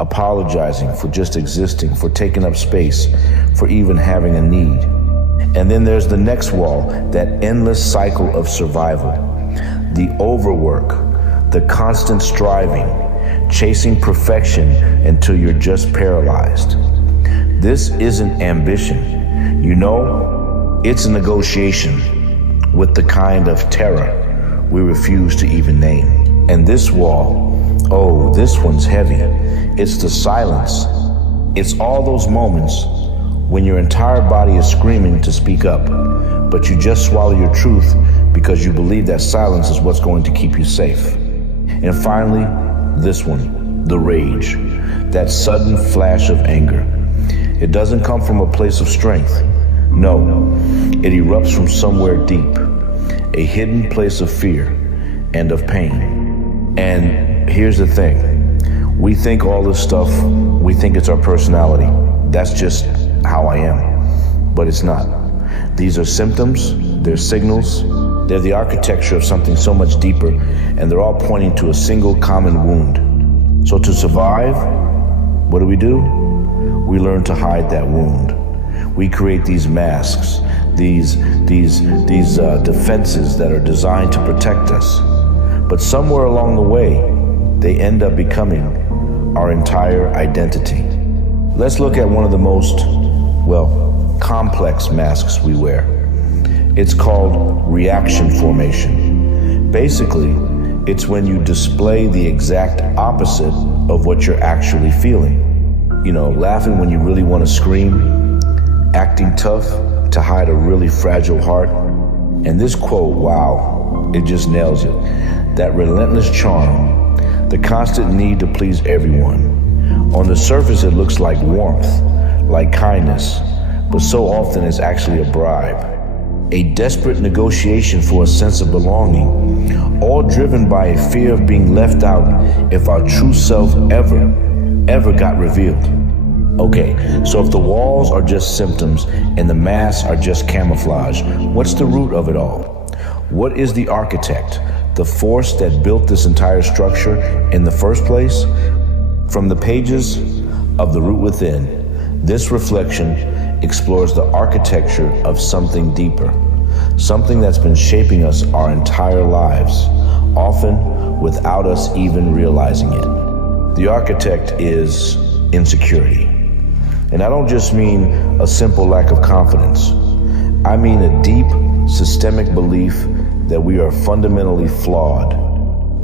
apologizing for just existing, for taking up space, for even having a need. And then there's the next wall, that endless cycle of survival, the overwork, the constant striving, chasing perfection until you're just paralyzed. This isn't ambition. You know, it's a negotiation with the kind of terror we refuse to even name. And this wall, oh, this one's heavy. It's the silence. It's all those moments when your entire body is screaming to speak up, but you just swallow your truth because you believe that silence is what's going to keep you safe. And finally, this one, the rage, that sudden flash of anger. It doesn't come from a place of strength. No, it erupts from somewhere deep, a hidden place of fear and of pain. And here's the thing, we think all this stuff, we think it's our personality. That's just how I am, but it's not. These are symptoms, they're signals, they're the architecture of something so much deeper, and they're all pointing to a single common wound. So to survive, what do? We learn to hide that wound. We create these masks, these defenses that are designed to protect us. But somewhere along the way, they end up becoming our entire identity. Let's look at one of the most, complex masks we wear. It's called reaction formation. Basically, it's when you display the exact opposite of what you're actually feeling. You know, laughing when you really want to scream, acting tough to hide a really fragile heart. And this quote, wow, it just nails it. That relentless charm, the constant need to please everyone. On the surface, it looks like warmth, like kindness, but so often it's actually a bribe. A desperate negotiation for a sense of belonging, all driven by a fear of being left out if our true self ever got revealed. Okay, so if the walls are just symptoms and the masks are just camouflage, what's the root of it all? What is the architect, the force that built this entire structure in the first place? From the pages of The Root Within, this reflection explores the architecture of something deeper, something that's been shaping us our entire lives, often without us even realizing it. The architect is insecurity. And I don't just mean a simple lack of confidence. I mean a deep, systemic belief that we are fundamentally flawed.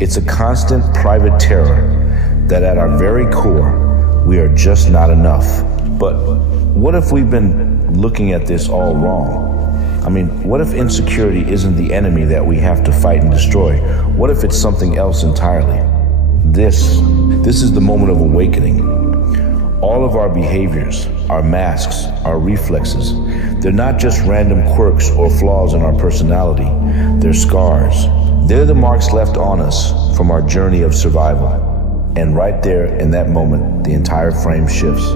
It's a constant private terror that at our very core, we are just not enough. But what if we've been looking at this all wrong? I mean, what if insecurity isn't the enemy that we have to fight and destroy? What if it's something else entirely? This is the moment of awakening. All of our behaviors, our masks, our reflexes, they're not just random quirks or flaws in our personality. They're scars. They're the marks left on us from our journey of survival. And right there in that moment, the entire frame shifts.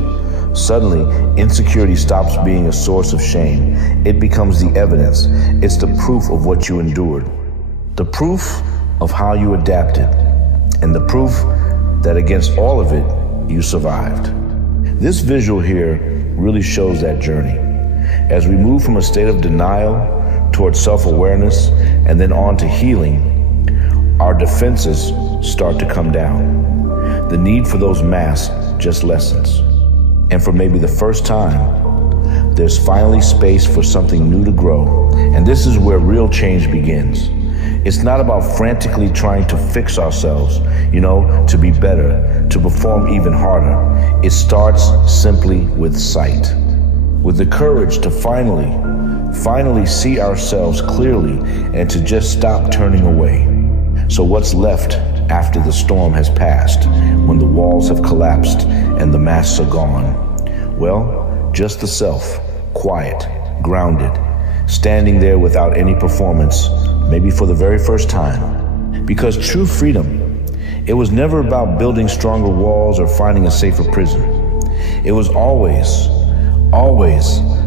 Suddenly, insecurity stops being a source of shame. It becomes the evidence. It's the proof of what you endured, the proof of how you adapted, and the proof that against all of it, you survived. This visual here really shows that journey. As we move from a state of denial towards self-awareness and then on to healing, our defenses start to come down. The need for those masks just lessens. And for maybe the first time, there's finally space for something new to grow. And this is where real change begins. It's not about frantically trying to fix ourselves, to be better, to perform even harder. It starts simply with sight, with the courage to finally see ourselves clearly and to just stop turning away. So what's left after the storm has passed, when the walls have collapsed and the masks are gone? Well, just the self, quiet, grounded, standing there without any performance, maybe for the very first time. Because true freedom, it was never about building stronger walls or finding a safer prison. It was always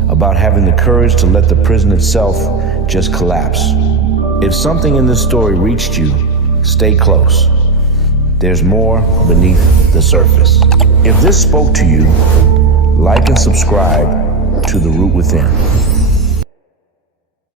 about having the courage to let the prison itself just collapse. If something in this story reached you, stay close. There's more beneath the surface. If this spoke to you, like and subscribe to The Root Within.